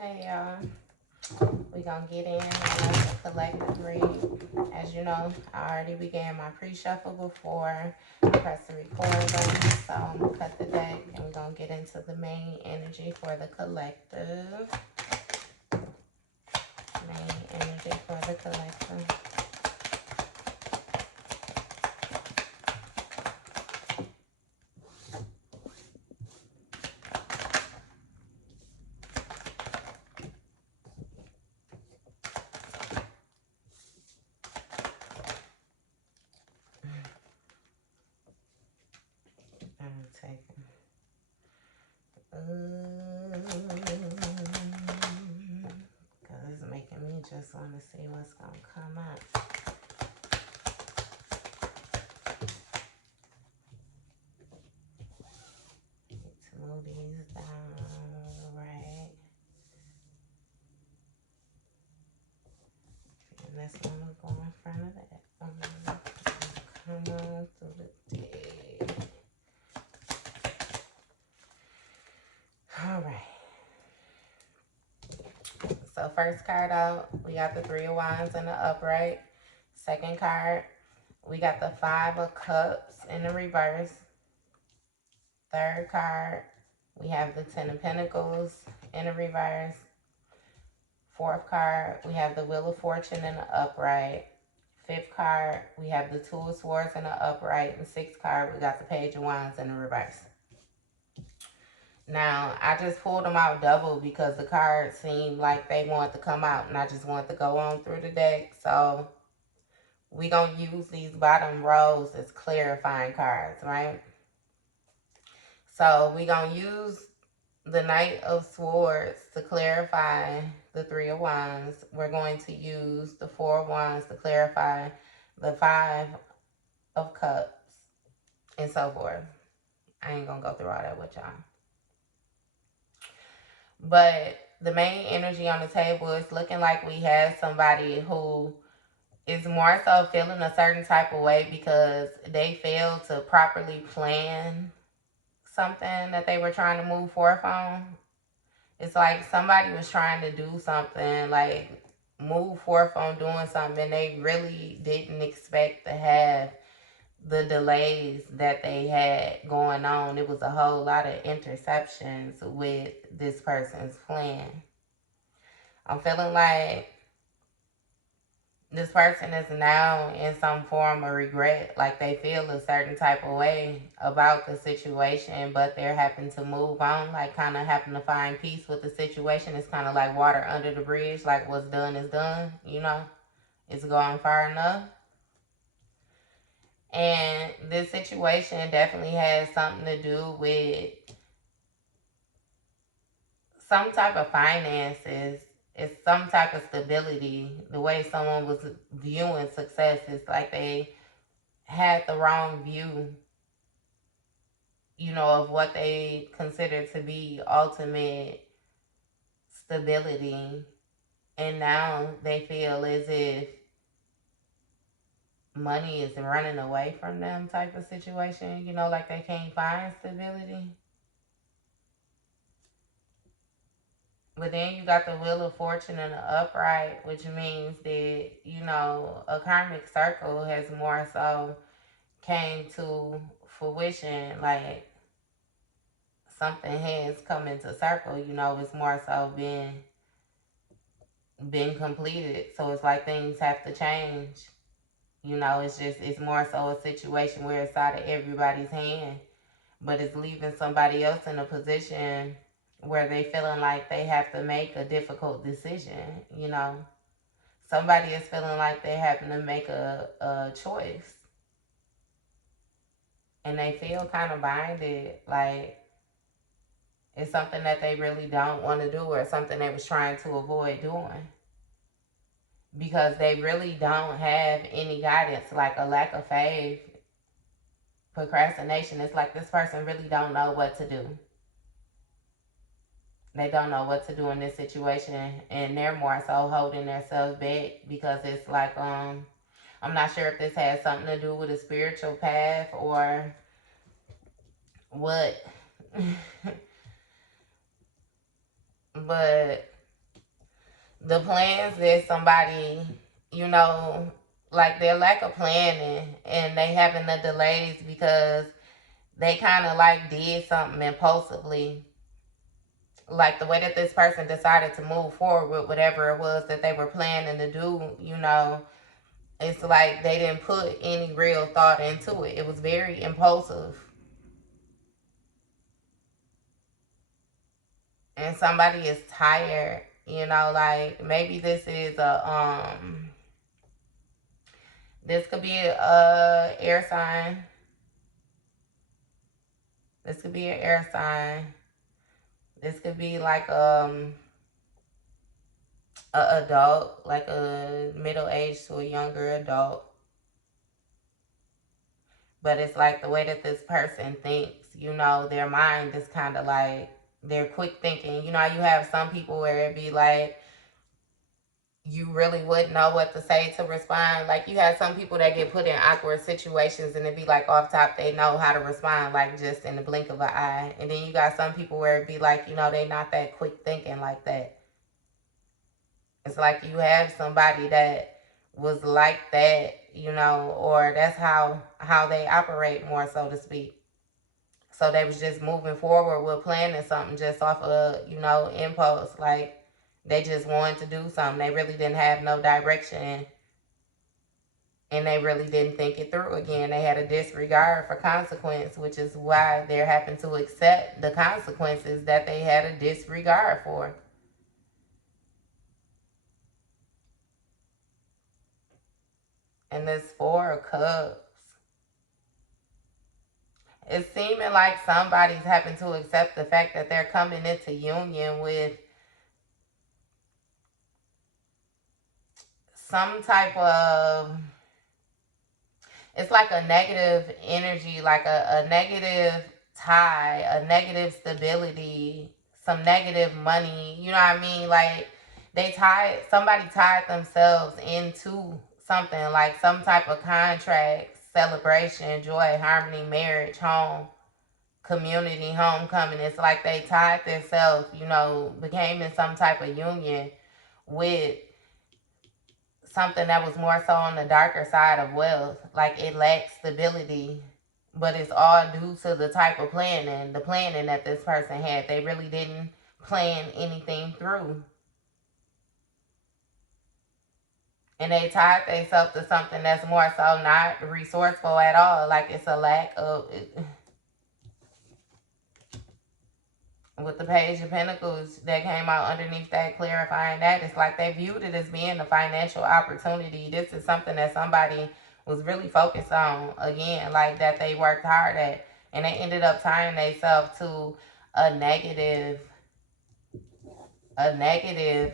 Hey y'all, we gonna get in on the collective read. As you know, I already began my pre-shuffle before I press the record button. So I'm gonna cut the deck and we're gonna get into the main energy for the collective. Main energy for the collective. I'm taking. Cause it's making me just want to see what's gonna come up. To move these down, right? And this one will go in front of that one. Come on through the deck. All right. So first card out, we got the Three of Wands in the upright. Second card, we got the Five of Cups in the reverse. Third card, we have the Ten of Pentacles in the reverse. Fourth card, we have the Wheel of Fortune in the upright. Fifth card, we have the Two of Swords in the upright. And sixth card, we got the Page of Wands in the reverse. Now, I just pulled them out double because the cards seemed like they wanted to come out. And I just wanted to go on through the deck. So, we're going to use these bottom rows as clarifying cards, right? So, we're going to use the Knight of Swords to clarify the Three of Wands. We're going to use the Four of Wands to clarify the Five of Cups and so forth. I ain't going to go through all that with y'all. But the main energy on the table is looking like we have somebody who is more so feeling a certain type of way because they failed to properly plan something that they were trying to move forth on. It's like somebody was trying to do something, like move forth on doing something, they really didn't expect to have the delays that they had going on. It was a whole lot of interceptions with this person's plan. I'm feeling like this person is now in some form of regret, like they feel a certain type of way about the situation, but they're having to move on, like kind of having to find peace with the situation. It's kind of like water under the bridge, like what's done is done, you know, it's gone far enough. And this situation definitely has something to do with some type of finances. It's some type of stability. The way someone was viewing success is like they had the wrong view, you know, of what they consider to be ultimate stability. And now they feel as if money is running away from them type of situation, you know, like they can't find stability. But then you got the Wheel of Fortune in the upright, which means that, you know, a karmic circle has more so came to fruition. Like something has come into circle, you know, it's more so been completed. So it's like things have to change. You know, it's more so a situation where it's out of everybody's hand. But it's leaving somebody else in a position where they feeling like they have to make a difficult decision, you know. Somebody is feeling like they're having to make a choice. And they feel kind of binded, like it's something that they really don't want to do or something they was trying to avoid doing. Because they really don't have any guidance, like a lack of faith, procrastination. It's like this person really don't know what to do. They don't know what to do in this situation, and they're more so holding themselves back because it's like I'm not sure if this has something to do with a spiritual path or what. But The plans that somebody, you know, like their lack of planning and they having the delays because they kind of like did something impulsively, like the way that this person decided to move forward with whatever it was that they were planning to do, it's like they didn't put any real thought into it. It was very impulsive. And somebody is tired, like maybe this could be a air sign. This could be an air sign. This could be like a adult, like a middle age to a younger adult. But it's like the way that this person thinks, their mind is kind of like they're quick thinking. You have some people where it be like you really wouldn't know what to say to respond. Like you have some people that get put in awkward situations and it be like off top they know how to respond like just in the blink of an eye. And then you got some people where it be like, they not that quick thinking like that. It's like you have somebody that was like that, or that's how they operate more, so to speak. So they was just moving forward with planning something just off of, impulse. Like they just wanted to do something. They really didn't have no direction and they really didn't think it through again. They had a disregard for consequence, which is why they're having to accept the consequences that they had a disregard for. And this Four of Cups, it's seeming like somebody's having to accept the fact that they're coming into union with some type of, it's like a negative energy, like a negative tie, a negative stability, some negative money. You know what I mean? Like somebody tied themselves into something like some type of contract, celebration, joy, harmony, marriage, home, community, homecoming. It's like they tied themselves, became in some type of union with something that was more so on the darker side of wealth. Like it lacked stability, but it's all due to the type of the planning that this person had. They really didn't plan anything through. And they tied themselves to something that's more so not resourceful at all. Like it's a lack of, with the Page of Pentacles that came out underneath that, clarifying that, it's like they viewed it as being a financial opportunity. This is something that somebody was really focused on, again, like that they worked hard at. And they ended up tying themselves to a negative,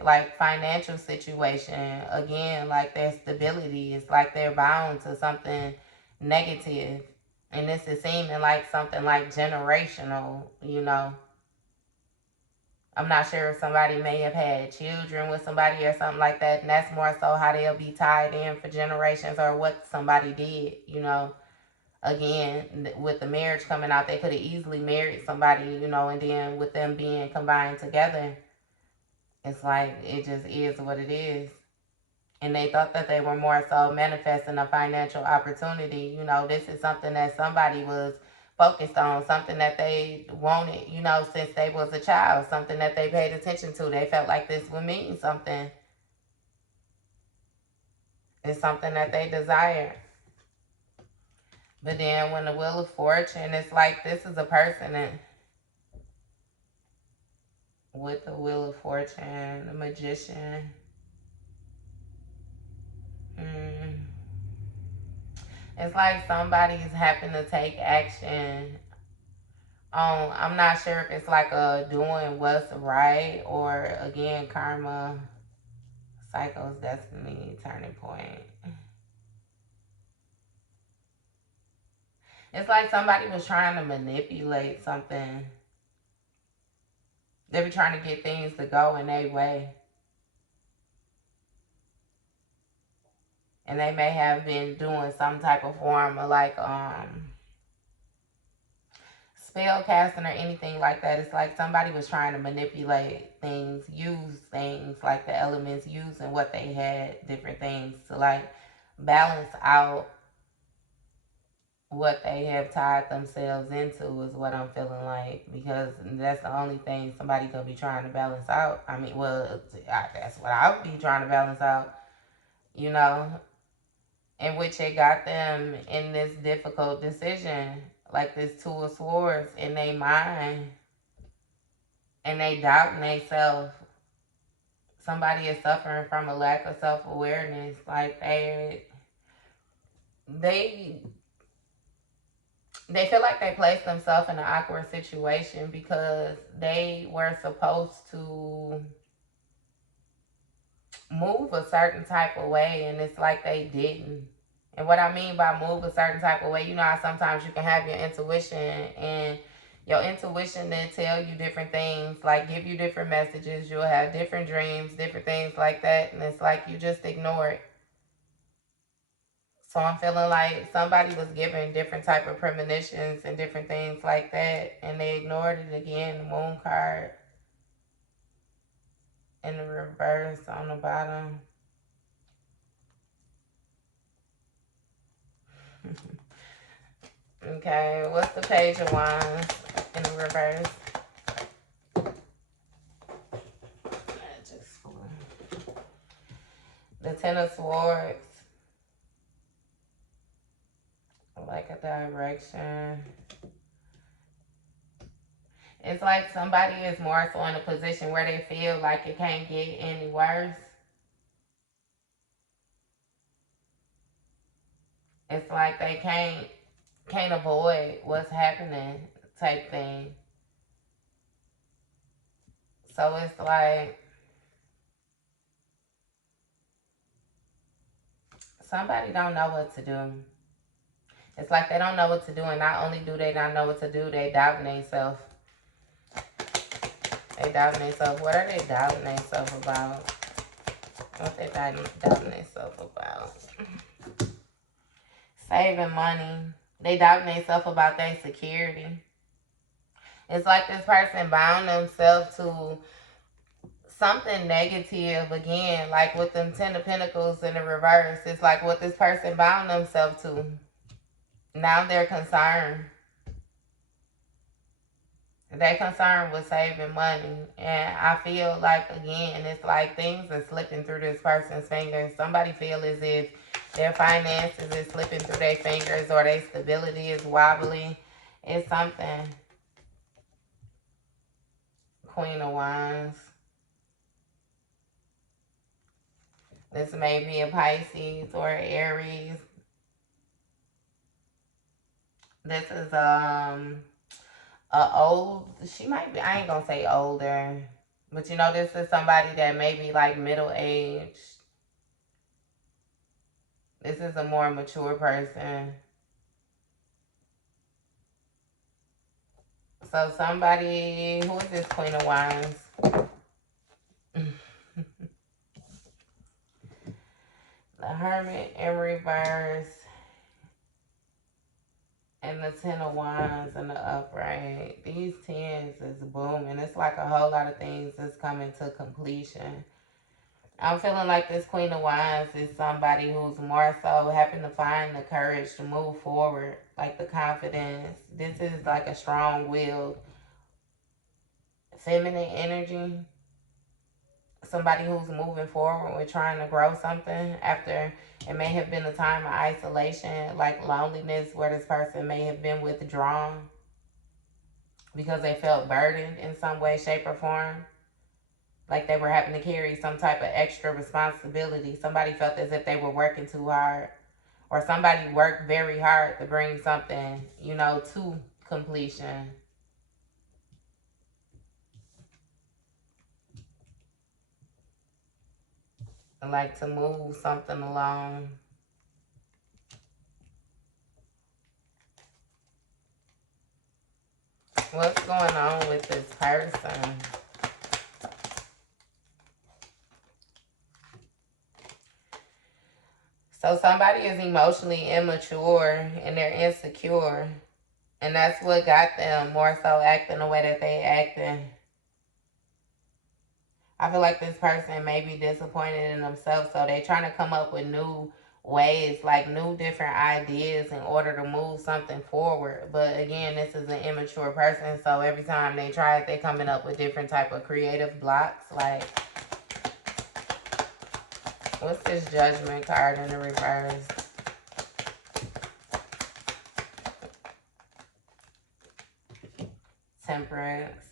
like financial situation. Again, like their stability is like they're bound to something negative. And this is seeming like something like generational. I'm not sure if somebody may have had children with somebody or something like that, and that's more so how they'll be tied in for generations or what somebody did. Again, with the marriage coming out, they could have easily married somebody, and then with them being combined together, it's like it just is what it is. And they thought that they were more so manifesting a financial opportunity. This is something that somebody was focused on, something that they wanted, since they was a child, something that they paid attention to. They felt like this would mean something. It's something that they desired. But then when the Wheel of Fortune, it's like this is a person that, with the Wheel of Fortune, the Magician. Mm, it's like somebody's having to take action. I'm not sure if it's like a doing what's right or again karma, cycles, destiny, turning point. It's like somebody was trying to manipulate something. They were trying to get things to go in their way. And they may have been doing some type of form of like spell casting or anything like that. It's like somebody was trying to manipulate things, use things like the elements, using what they had, different things to like balance out what they have tied themselves into is what I'm feeling like, because that's the only thing somebody could be trying to balance out. I mean, well, that's what I would be trying to balance out, you know, in which it got them in this difficult decision, like this Two of Swords in their mind, and they doubting themselves. Somebody is suffering from a lack of self awareness, like they they feel like they placed themselves in an awkward situation because they were supposed to move a certain type of way, and it's like they didn't. And what I mean by move a certain type of way, you know how sometimes you can have your intuition, and your intuition then tell you different things, like give you different messages. You'll have different dreams, different things like that, and it's like you just ignore it. So I'm feeling like somebody was given different type of premonitions and different things like that, and they ignored it again. The moon card in the reverse on the bottom. Okay, what's the page of wands in the reverse? The ten of swords, like a direction. It's like somebody is more so in a position where they feel like it can't get any worse. It's like they can't avoid what's happening type thing. So it's like somebody don't know what to do. It's like they don't know what to do, and not only do they not know what to do, they doubting themselves. They doubting themselves. What are they doubting themselves about? What they doubting themselves about? Saving money. They doubting themselves about their security. It's like this person bound themselves to something negative again, like with them Ten of Pentacles in the reverse. It's like what this person bound themselves to. Now they're concerned. They're concerned with saving money. And I feel like, again, it's like things are slipping through this person's fingers. Somebody feel as if their finances is slipping through their fingers, or their stability is wobbly. It's something. Queen of Wands. This may be a Pisces or Aries. This is old, she might be, I ain't gonna say older, but you know, this is somebody that may be like middle aged. This is a more mature person. So somebody, who is this Queen of Wands? The Hermit in reverse, and the Ten of Wands in the upright. These tens is booming. It's like a whole lot of things is coming to completion. I'm feeling like this Queen of Wands is somebody who's more so having to find the courage to move forward, like the confidence. This is like a strong-willed, feminine energy. Somebody who's moving forward with trying to grow something after it may have been a time of isolation, like loneliness, where this person may have been withdrawn because they felt burdened in some way, shape, or form. Like they were having to carry some type of extra responsibility. Somebody felt as if they were working too hard, or somebody worked very hard to bring something, you know, to completion. Like to move something along. What's going on with this person? So somebody is emotionally immature and they're insecure. And that's what got them more so acting the way that they acting. I feel like this person may be disappointed in themselves, so they trying to come up with new ways, like new different ideas in order to move something forward. But again, this is an immature person, so every time they try it, they coming up with different type of creative blocks. Like, what's this Judgment card in the reverse? Temperance,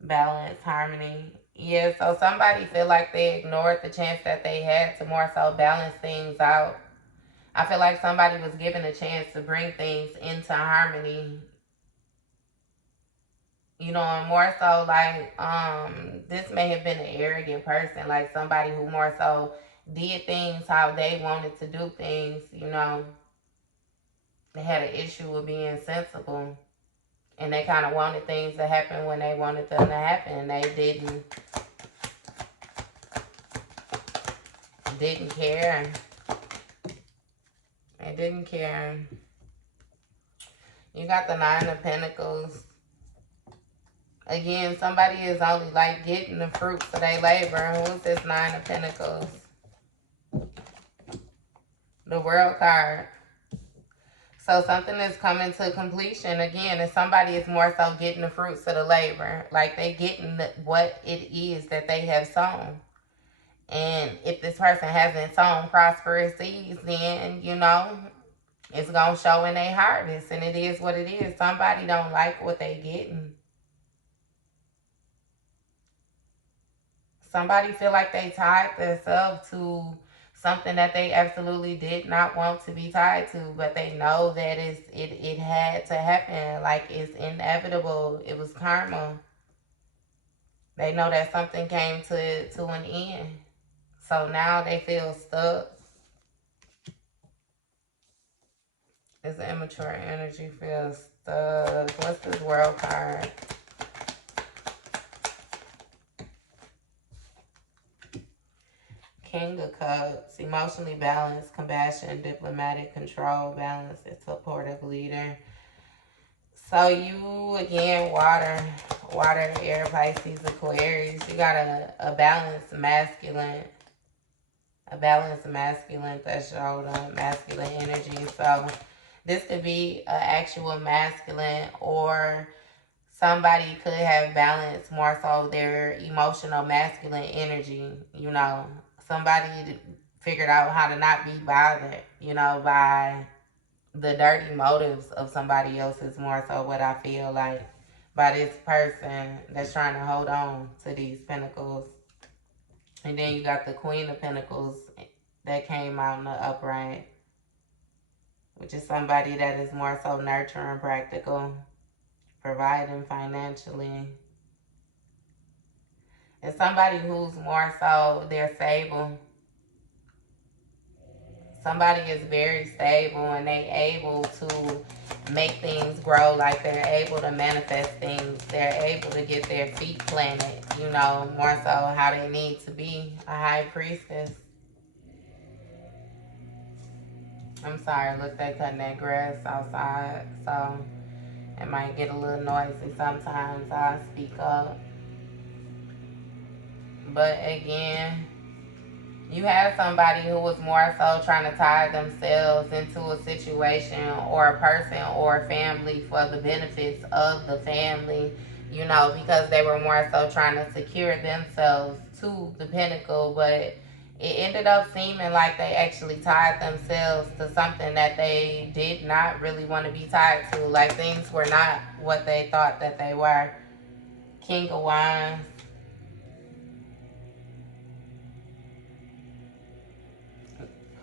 balance, harmony. Yeah, so somebody feel like they ignored the chance that they had to more so balance things out. I feel like somebody was given a chance to bring things into harmony. You know, and more so like this may have been an arrogant person, like somebody who more so did things how they wanted to do things, you know. They had an issue with being sensible, and they kind of wanted things to happen when they wanted them to happen, and they didn't care. They didn't care. You got the Nine of Pentacles. Again, somebody is only like getting the fruits of their labor. Who's this Nine of Pentacles? The World card. So something is coming to completion again, and somebody is more so getting the fruits of the labor. Like they getting what it is that they have sown. And if this person hasn't sown prosperous seeds, then, you know, it's going to show in their harvest. And it is what it is. Somebody don't like what they getting. Somebody feel like they tied themselves to something that they absolutely did not want to be tied to, but they know that it had to happen. Like it's inevitable. It was karma. They know that something came to an end. So now they feel stuck. This immature energy feels stuck. What's this World card? King of Cups, emotionally balanced, compassion, diplomatic, control, balance, and supportive leader. So you, again, water, air, Pisces, Aquarius. You got a balanced masculine, that showed masculine energy. So this could be an actual masculine, or somebody could have balanced more so their emotional masculine energy. You know, somebody figured out how to not be bothered, you know, by the dirty motives of somebody else. Is more so what I feel like, by this person that's trying to hold on to these pentacles. And then you got the Queen of Pentacles that came out in the upright, which is somebody that is more so nurturing, practical, providing financially. It's somebody who's more so, they're stable. Somebody is very stable and they able to make things grow. Like they're able to manifest things. They're able to get their feet planted, you know, more so how they need to be. A high priestess. I'm sorry, look, they cutting that grass outside, so it might get a little noisy sometimes. I speak up. But again, you had somebody who was more so trying to tie themselves into a situation or a person or a family for the benefits of the family, you know, because they were more so trying to secure themselves to the pinnacle. But it ended up seeming like they actually tied themselves to something that they did not really want to be tied to. Like things were not what they thought that they were. King of Wands.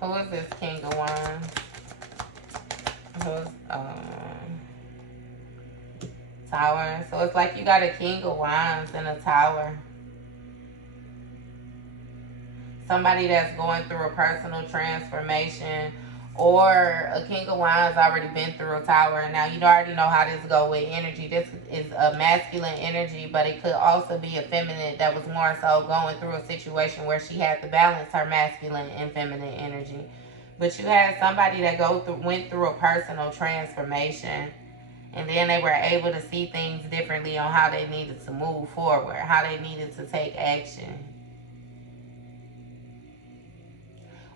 Who is this King of Wands? Who's Tower? So it's like you got a King of Wands and a Tower. Somebody that's going through a personal transformation, or a King of Wands already been through a Tower. And now you already know how this go with energy. This is a masculine energy, but it could also be a feminine that was more so going through a situation where she had to balance her masculine and feminine energy. But you had somebody that went through a personal transformation, And then they were able to see things differently on how they needed to move forward, how they needed to take action.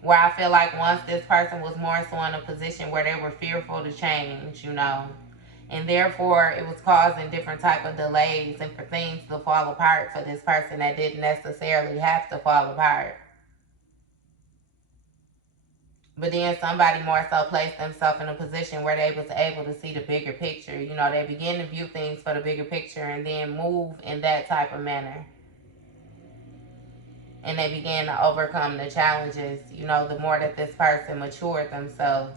Where I feel like once this person was more so in a position where they were fearful to change, and therefore it was causing different type of delays and for things to fall apart for this person that didn't necessarily have to fall apart. But then somebody more so placed themselves in a position where they was able to see the bigger picture. They begin to view things for the bigger picture and then move in that type of manner. And they began to overcome the challenges, the more that this person matured themselves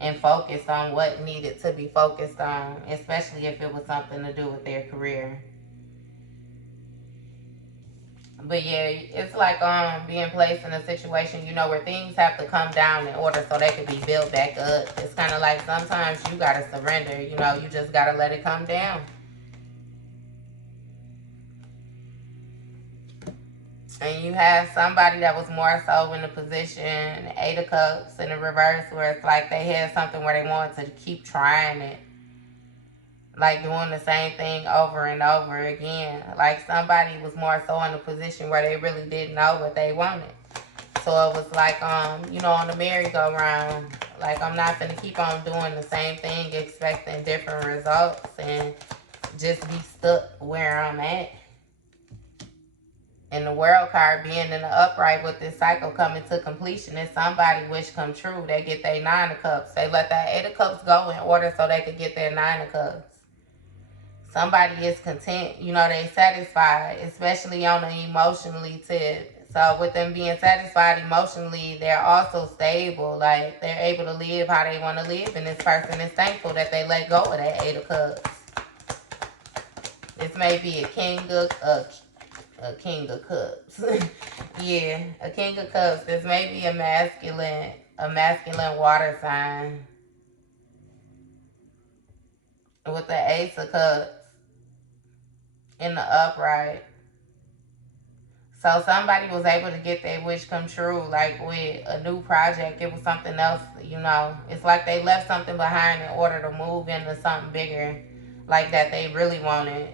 and focused on what needed to be focused on, especially if it was something to do with their career. But yeah, it's like being placed in a situation, where things have to come down in order so they can be built back up. It's kind of like sometimes you gotta surrender, you just gotta let it come down. And you have somebody that was more so in the position, 8 of Cups in the reverse, where it's like they had something where they wanted to keep trying it. Like doing the same thing over and over again. Like somebody was more so in a position where they really didn't know what they wanted. So it was like, on the merry-go-round, like I'm not gonna keep on doing the same thing, expecting different results and just be stuck where I'm at. And the world card being in the upright with this cycle coming to completion is somebody wish come true. They get their 9 of Cups. They let that 8 of Cups go in order so they could get their 9 of Cups. Somebody is content, they satisfied, especially on the emotionally tip. So with them being satisfied emotionally, they're also stable. Like they're able to live how they want to live, and this person is thankful that they let go of that 8 of Cups. This may be a king of cups. Yeah, a king of cups. This may be a masculine water sign with the Ace of Cups in the upright. So somebody was able to get their wish come true, like with a new project. It was something else, It's like they left something behind in order to move into something bigger, like that they really wanted.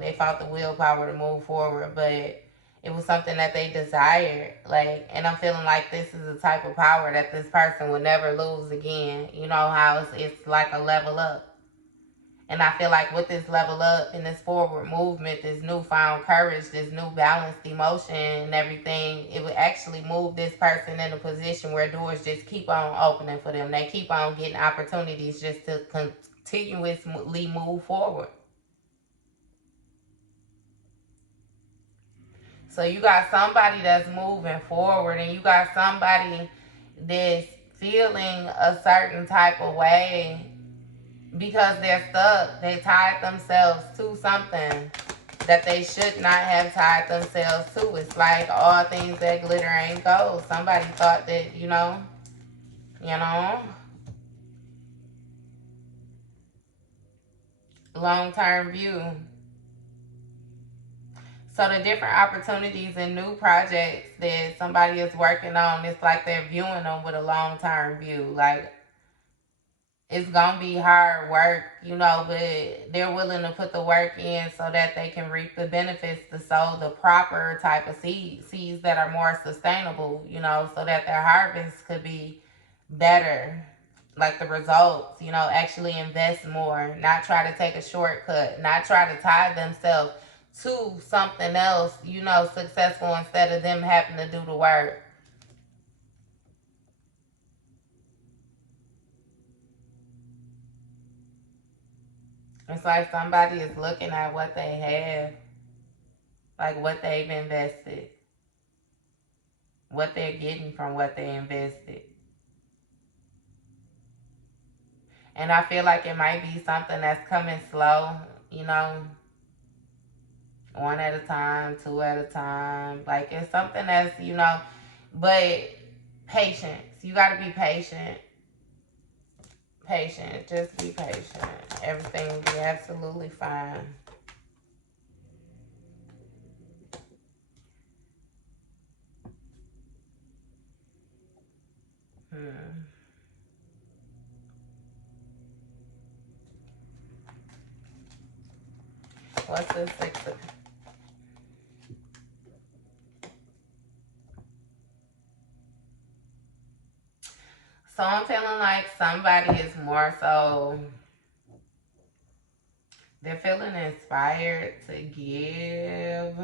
They fought the willpower to move forward, but it was something that they desired. Like, and I'm feeling like this is a type of power that this person would never lose again. You know how it's like a level up. And I feel like with this level up and this forward movement, this newfound courage, this new balanced emotion and everything, it would actually move this person in a position where doors just keep on opening for them. They keep on getting opportunities just to continuously move forward. So you got somebody that's moving forward, and you got somebody that's feeling a certain type of way because they're stuck. They tied themselves to something that they should not have tied themselves to. It's like all things that glitter ain't gold. Somebody thought that, long-term view. So the different opportunities and new projects that somebody is working on, it's like they're viewing them with a long-term view. Like, it's gonna be hard work, but they're willing to put the work in so that they can reap the benefits to sow the proper type of seeds that are more sustainable, so that their harvest could be better. Like the results, actually invest more, not try to take a shortcut, not try to tie themselves to something else, successful instead of them having to do the work. It's like somebody is looking at what they have, like what they've invested, what they're getting from what they invested. And I feel like it might be something that's coming slow, you know, one at a time, two at a time. Like it's something that's, but patience. You got to be patient. Patient. Just be patient. Everything will be absolutely fine. Hmm. What's the Six of... So I'm feeling like somebody is more so, they're feeling inspired to give.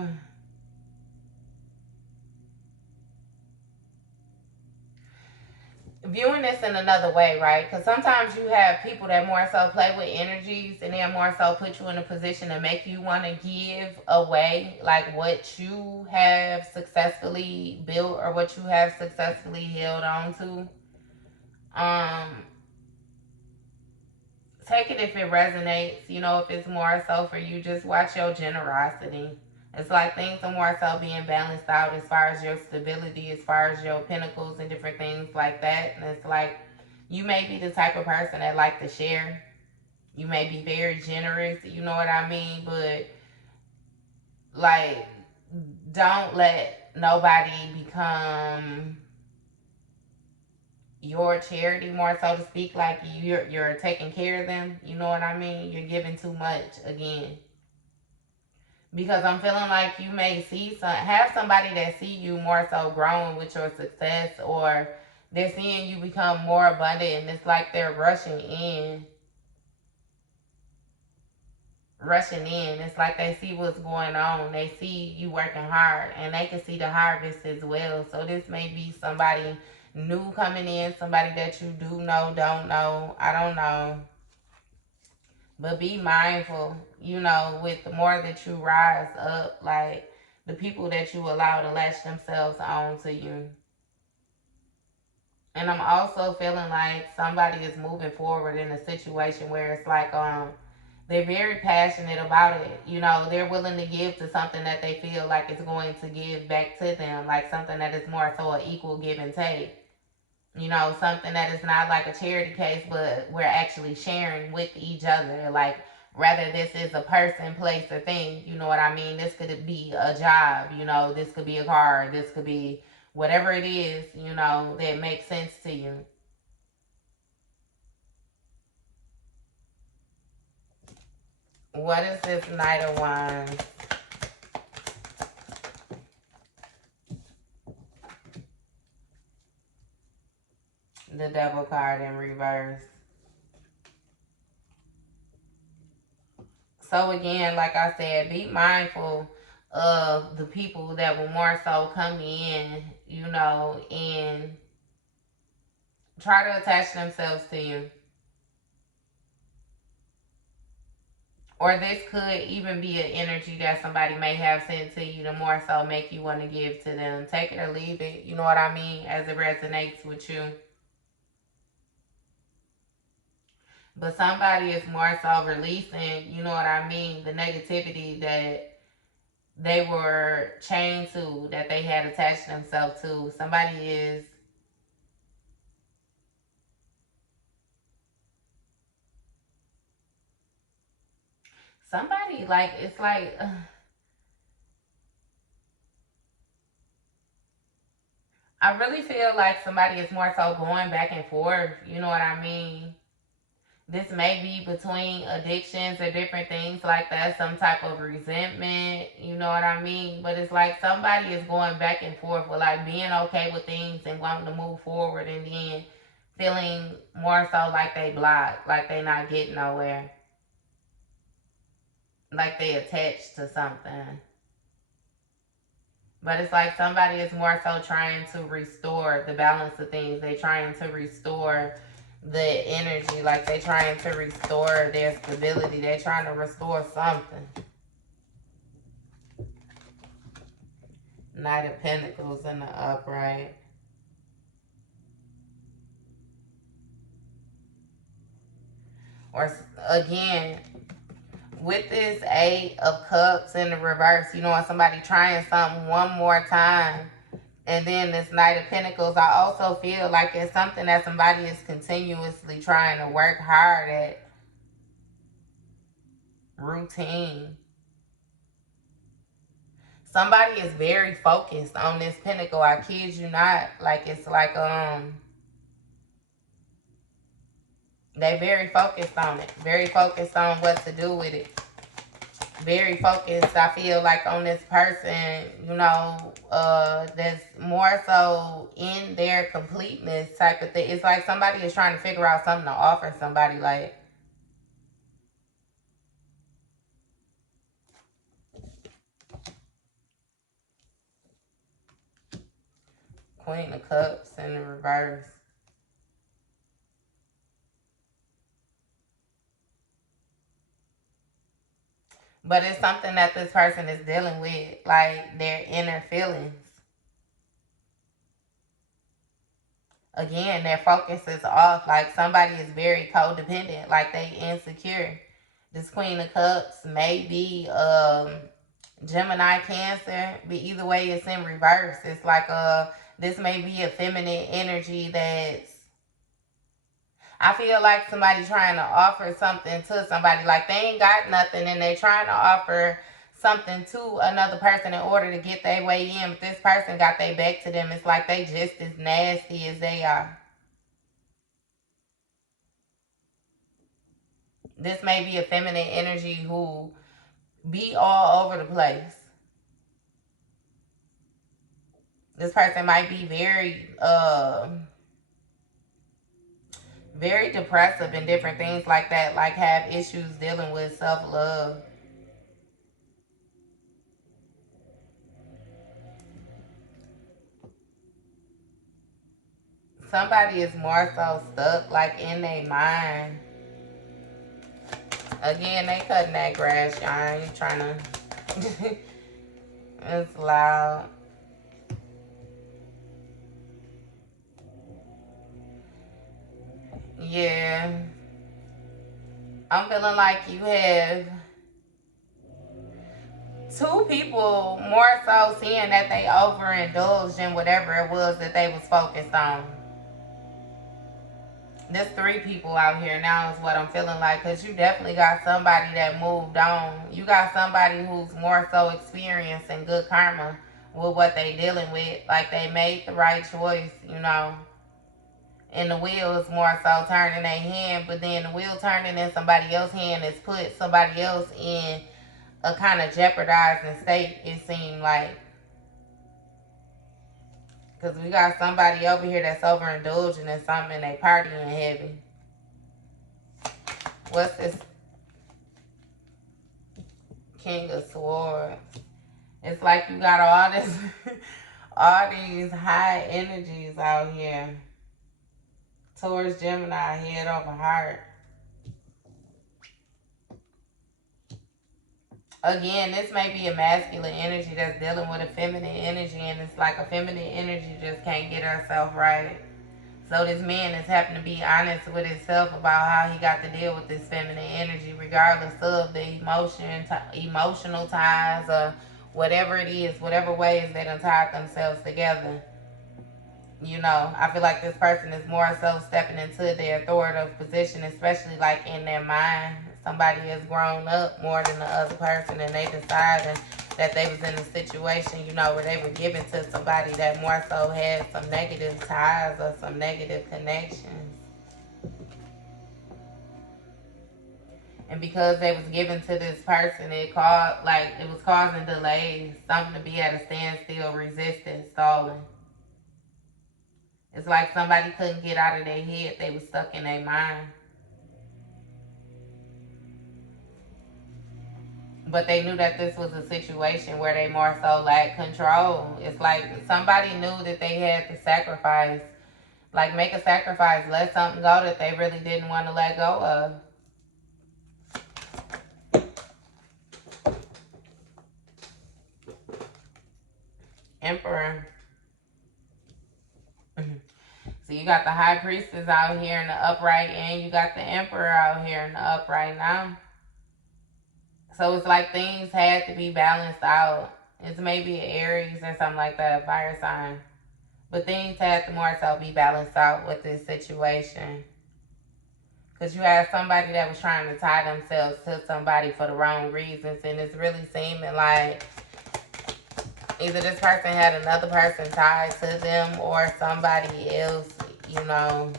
Viewing this in another way, right? Because sometimes you have people that more so play with energies and they're more so put you in a position to make you want to give away like what you have successfully built or what you have successfully held on to. Um, take it if it resonates. You know, if it's more so for you, just watch your generosity. It's like things are more so being balanced out as far as your stability, as far as your pinnacles and different things like that. And it's like you may be the type of person that like to share. You may be very generous, you know what I mean? But like, don't let nobody become your charity, more so to speak. Like you're taking care of them, you know what I mean? You're giving too much again. Because I'm feeling like you may have somebody that see you more so growing with your success, or they're seeing you become more abundant, and it's like they're rushing in. It's like they see what's going on. They see you working hard, and they can see the harvest as well. So this may be somebody new coming in, somebody that you do know, don't know, I don't know. But be mindful, you know, with the more that you rise up, like the people that you allow to latch themselves on to you. And I'm also feeling like somebody is moving forward in a situation where it's like they're very passionate about it. You know, they're willing to give to something that they feel like is going to give back to them, like something that is more so an equal give and take. You know, something that is not like a charity case, but we're actually sharing with each other. Like, rather this is a person, place, or thing. You know what I mean? This could be a job. You know, this could be a car. This could be whatever it is, you know, that makes sense to you. What is this Knight of Wands? The Devil card in reverse. So again, like I said, be mindful of the people that will more so come in, you know, and try to attach themselves to you. Or this could even be an energy that somebody may have sent to you to more so make you want to give to them. Take it or leave it, you know what I mean, as it resonates with you. But somebody is more so releasing, you know what I mean, the negativity that they were chained to, that they had attached themselves to. Somebody like, it's like, I really feel like somebody is more so going back and forth, you know what I mean? This may be between addictions or different things like that, some type of resentment, you know what I mean? But it's like somebody is going back and forth with like being okay with things and wanting to move forward, and then feeling more so like they blocked, like they not getting nowhere, like they attached to something. But it's like somebody is more so trying to restore the balance of things. They trying to restore the energy, like they trying to restore their stability. They're trying to restore something. Knight of Pentacles in the upright. Or again, with this Eight of Cups in the reverse, you know, when somebody trying something one more time, and then this Knight of Pentacles, I also feel like it's something that somebody is continuously trying to work hard at. Routine. Somebody is very focused on this pentacle. I kid you not. Like, it's like, they very focused on it. Very focused on what to do with it. very focused, I feel like, on this person, you know, that's more so in their completeness type of thing. It's like somebody is trying to figure out something to offer somebody, like, Queen of Cups in the reverse. But it's something that this person is dealing with, like their inner feelings. Again, their focus is off. Like somebody is very codependent, like they insecure. This Queen of Cups may be Gemini, Cancer, but either way it's in reverse. It's like this may be a feminine energy that's, I feel like somebody trying to offer something to somebody. Like they ain't got nothing and they trying to offer something to another person in order to get their way in. But this person got their back to them. It's like they just as nasty as they are. This may be a feminine energy who be all over the place. This person might be very depressive and different things like that, like have issues dealing with self-love. Somebody is more so stuck like in their mind. Again, they cutting that grass, y'all. I ain't trying to. It's loud. Yeah. I'm feeling like you have two people more so seeing that they overindulged in whatever it was that they was focused on. There's three people out here now is what I'm feeling like, because you definitely got somebody that moved on. You got somebody who's more so experienced and good karma with what they dealing with. Like they made the right choice, you know. And the wheel is more so turning their hand, but then the wheel turning in somebody else's hand is put somebody else in a kind of jeopardizing state, it seemed like. Because we got somebody over here that's overindulging in something and they partying heavy. What's this? King of Swords. It's like you got all this, all these high energies out here. Taurus, Gemini, head over heart. Again, this may be a masculine energy that's dealing with a feminine energy, and it's like a feminine energy just can't get herself right. So this man is having to be honest with himself about how he got to deal with this feminine energy, regardless of the emotional ties or whatever it is, whatever ways they done tied themselves together. You know, I feel like this person is more so stepping into their authoritative position, especially like in their mind. Somebody has grown up more than the other person, and they decided that they was in a situation, you know, where they were given to somebody that more so had some negative ties or some negative connections. And because they was given to this person, it caused, like, it was causing delays, something to be at a standstill, resisting, stalling. It's like somebody couldn't get out of their head. They was stuck in their mind. But they knew that this was a situation where they more so lacked control. It's like somebody knew that they had to sacrifice. Like make a sacrifice, let something go that they really didn't want to let go of. Emperor. So you got the high priestess out here in the upright, and you got the emperor out here in the upright now. So it's like things had to be balanced out. It's maybe Aries or something like that, fire sign. But things had to more so be balanced out with this situation. Because you had somebody that was trying to tie themselves to somebody for the wrong reasons. And it's really seeming like either this person had another person tied to them or somebody else, you know.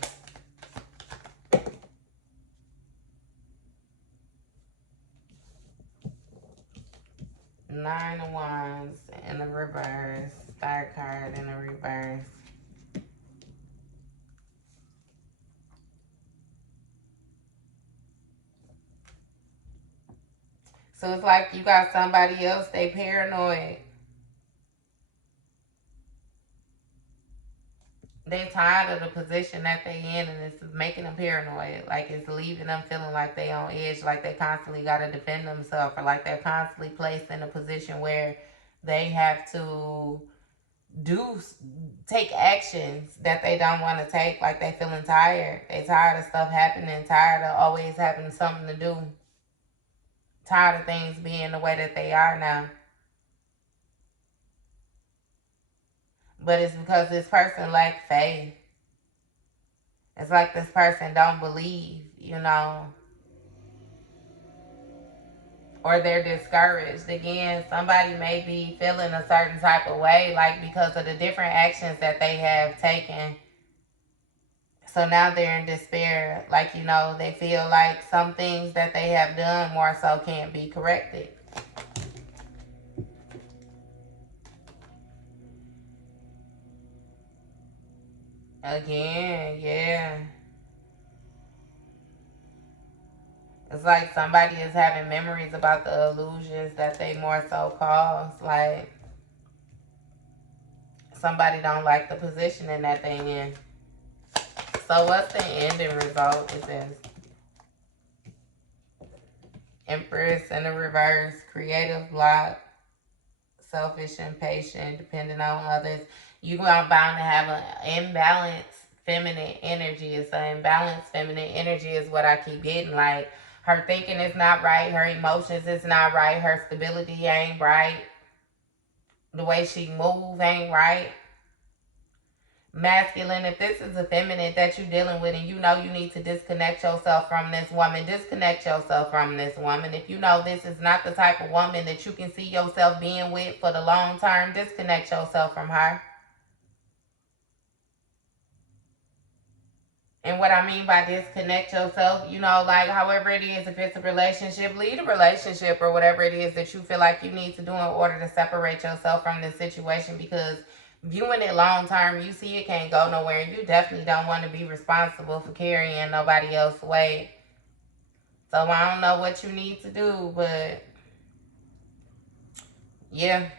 Nine of Wands in the reverse. Star card in the reverse. So it's like you got somebody else, they paranoid. They tired of the position that they in, and it's making them paranoid. Like it's leaving them feeling like they on edge, like they constantly got to defend themselves, or like they're constantly placed in a position where they have to do take actions that they don't want to take. Like they feeling tired. They tired of stuff happening, tired of always having something to do, tired of things being the way that they are now. But it's because this person lack faith. It's like this person don't believe, or they're discouraged. Again, somebody may be feeling a certain type of way, like because of the different actions that they have taken. So now they're in despair. Like, they feel like some things that they have done more so can't be corrected. Again, yeah. It's like somebody is having memories about the illusions that they more so caused. Like, somebody don't like the positioning that they in. So what's the ending result with this? Empress in the reverse, creative block, selfish, impatient, depending on others. You are bound to have an imbalanced feminine energy. It's an imbalanced feminine energy is what I keep getting. Like, her thinking is not right, her emotions is not right, her stability ain't right, the way she move ain't right. Masculine, if this is a feminine that you're dealing with and you know you need to disconnect yourself from this woman, disconnect yourself from this woman. If you know this is not the type of woman that you can see yourself being with for the long term, disconnect yourself from her. And what I mean by disconnect yourself, like however it is, if it's a relationship, leave a relationship or whatever it is that you feel like you need to do in order to separate yourself from this situation, because viewing it long term, you see it can't go nowhere. You definitely don't want to be responsible for carrying nobody else's weight. So I don't know what you need to do, but yeah.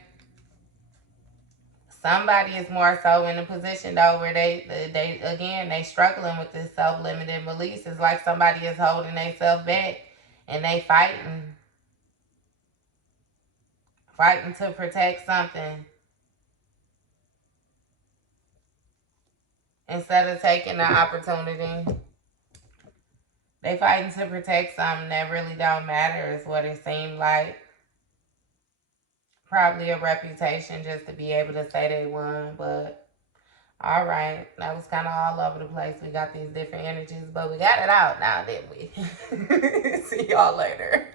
Somebody is more so in a position though where they struggling with this self-limiting beliefs. It's like somebody is holding themselves back and they fighting to protect something instead of taking the opportunity. They fighting to protect something that really don't matter is what it seemed like. Probably a reputation just to be able to say they won, but all right, that was kind of all over the place. We got these different energies, but we got it out now, didn't we? See y'all later.